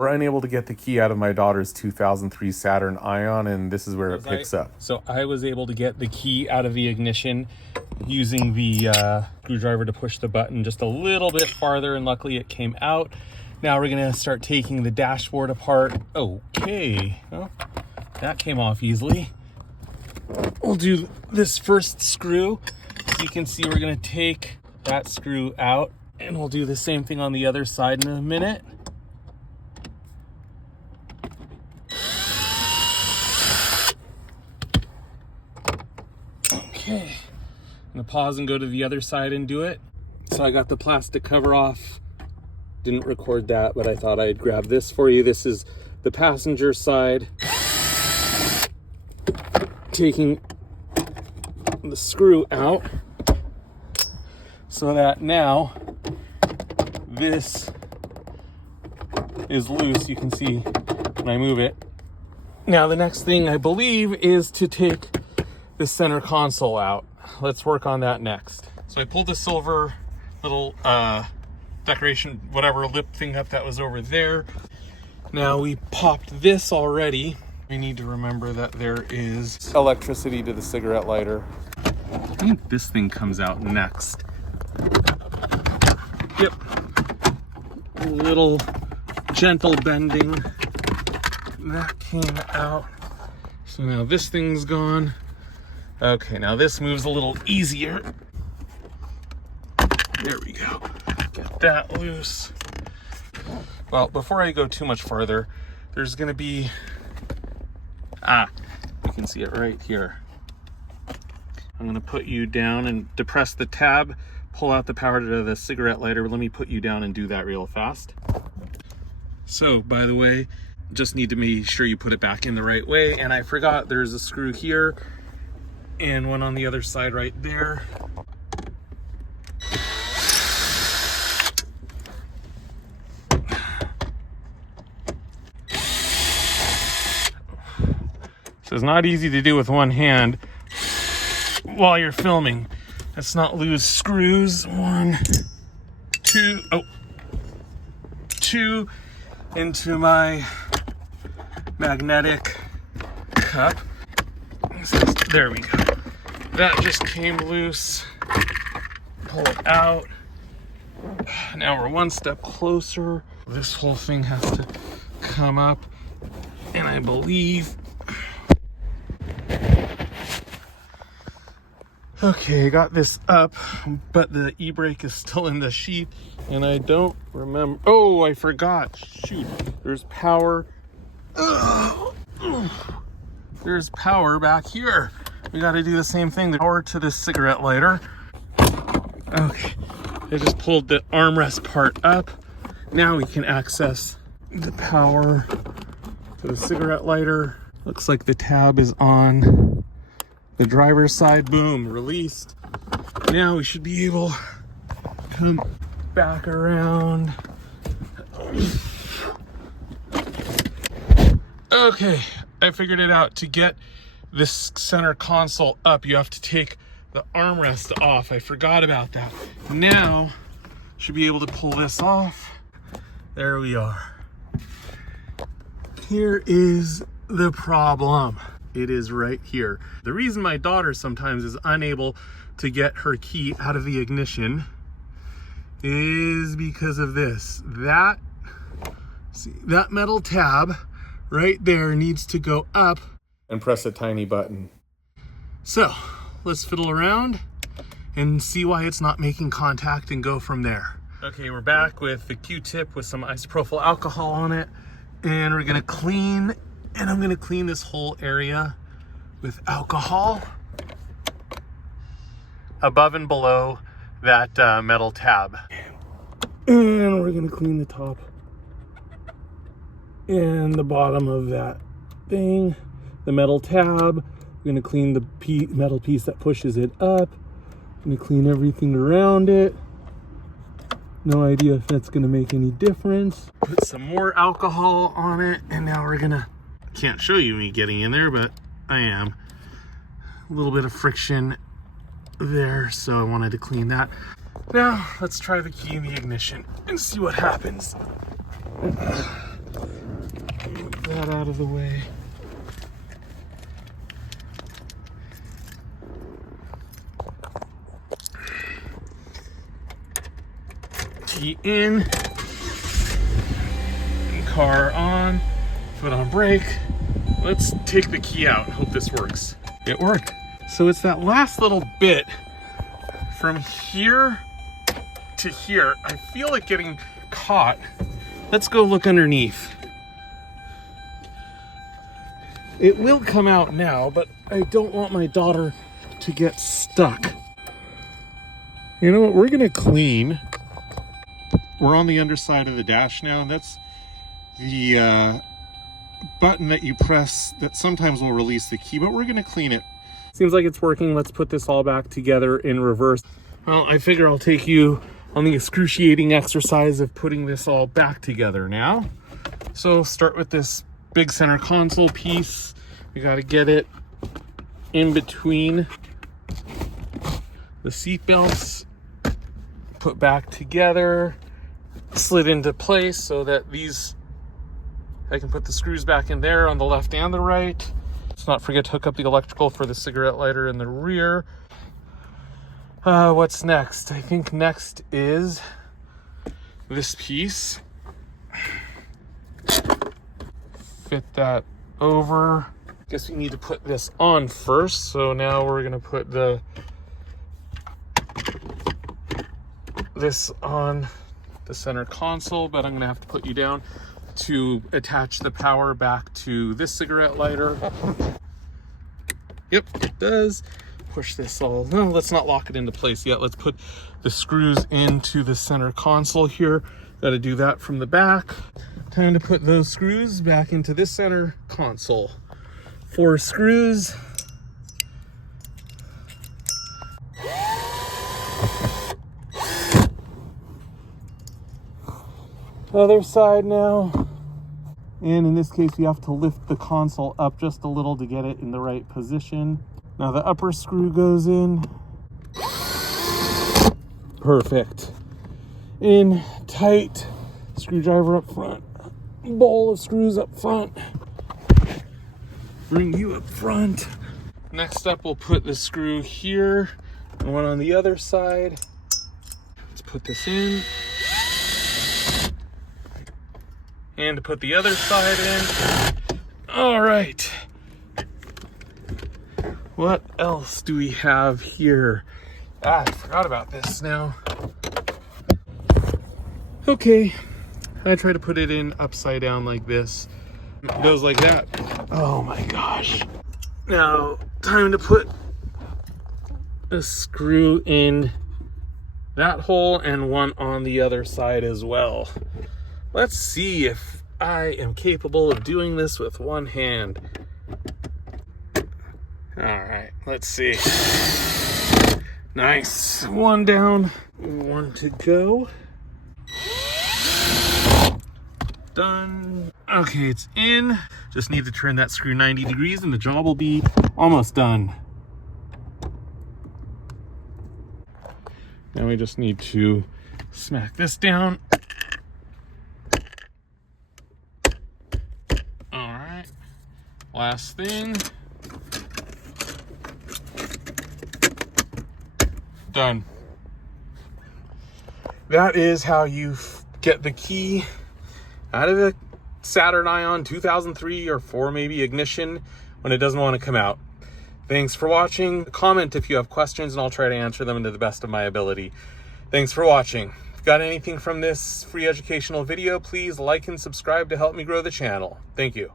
We're unable to get the key out of my daughter's 2003 Saturn Ion, and this is where it picks up. So I was able to get the key out of the ignition using the screwdriver to push the button just a little bit farther, and luckily it came out. Now we're gonna start taking the dashboard apart. Okay, well, that came off easily. We'll do this first screw. So you can see we're gonna take that screw out, and we'll do the same thing on the other side in a minute. Okay, I'm gonna pause and go to the other side and do it. So I got the plastic cover off. Didn't record that, but I thought I'd grab this for you. This is the passenger side. Taking the screw out so that now this is loose. You can see when I move it. Now the next thing I believe is to take the center console out. Let's work on that next. So I pulled the silver little decoration, whatever lip thing up that was over there. Now we popped this already. We need to remember that there is Electricity to the cigarette lighter. I think this thing comes out next. Yep. A little gentle bending. That came out. So now this thing's gone. Okay, now this moves a little easier. There we go. Get that loose. Well, before I go too much farther, there's gonna be, you can see it right here. I'm gonna put you down and depress the tab, pull out the power to the cigarette lighter. Let me put you down and do that real fast. So, by the way, just need to make sure you put it back in the right way. And I forgot there's a screw here and one on the other side right there. So it's not easy to do with one hand while you're filming. Let's not lose screws. 1, 2, two into my magnetic cup. There we go. That just came loose. Pull it out. Now we're one step closer. This whole thing has to come up, and I believe. Okay, I got this up, but the e-brake is still in the sheath, and I don't remember. Oh, I forgot. Shoot, there's power. There's power back here. We got to do the same thing. The power to this cigarette lighter. Okay, I just pulled the armrest part up. Now we can access the power to the cigarette lighter. Looks like the tab is on the driver's side. Boom, released. Now we should be able to come back around. Okay, I figured it out. To get this center console up, you have to take the armrest off. I forgot about that. Now, should be able to pull this off. There we are. Here is the problem. It is right here. The reason my daughter sometimes is unable to get her key out of the ignition is because of this. That metal tab right there needs to go up And press a tiny button. So let's fiddle around and see why it's not making contact and go from there. Okay, we're back with the Q-tip with some isopropyl alcohol on it, and we're gonna clean, and I'm gonna clean this whole area with alcohol above and below that metal tab. And we're gonna clean the top and the bottom of that thing, the metal tab. We're gonna clean the metal piece that pushes it up. I'm gonna clean everything around it. No idea if that's gonna make any difference. Put some more alcohol on it, and now we're gonna, can't show you me getting in there, but I am. A little bit of friction there, so I wanted to clean that. Now, let's try the key in the ignition and see what happens. that out of the way. Key in, car on, foot on brake. Let's take the key out. Hope this works. It worked. So it's that last little bit from here to here. I feel it getting caught. Let's go look underneath. It will come out now, but I don't want my daughter to get stuck. You know what? We're gonna clean. We're on the underside of the dash now, and that's the button that you press that sometimes will release the key, but we're gonna clean it. Seems like it's working. Let's put this all back together in reverse. Well, I figure I'll take you on the excruciating exercise of putting this all back together now. So start with this big center console piece. We got to get it in between the seat belts, put back together, slid into place so that these, I can put the screws back in there on the left and the right. Let's not forget to hook up the electrical for the cigarette lighter in the rear. What's next? I think next is this piece. Fit that over. Guess we need to put this on first. So now we're gonna put this on the center console, but I'm gonna have to put you down to attach the power back to this cigarette lighter. Yep, it does. Push this all, no, let's not lock it into place yet. Let's put the screws into the center console here. Got to do that from the back. Time to put those screws back into this center console. 4 screws. Other side now. And in this case, you have to lift the console up just a little to get it in the right position. Now the upper screw goes in. Perfect. In tight. Screwdriver up front. Bowl of screws up front. Bring you up front. Next up, we'll put the screw here and one on the other side. Let's put this in. And to put the other side in. All right. What else do we have here? I forgot about this now. Okay, I try to put it in upside down like this. It goes like that. Oh my gosh. Now, time to put a screw in that hole and one on the other side as well. Let's see if I am capable of doing this with one hand. All right, let's see. Nice. One down, one to go. Done. Okay, it's in. Just need to turn that screw 90 degrees and the job will be almost done. Now we just need to smack this down. All right, last thing. Done. That is how you get the key out of the Saturn Ion 2003 or 4 maybe ignition when it doesn't want to come out. Thanks for watching. Comment if you have questions and I'll try to answer them to the best of my ability. Thanks for watching. If you got anything from this free educational video, please like and subscribe to help me grow the channel. Thank you.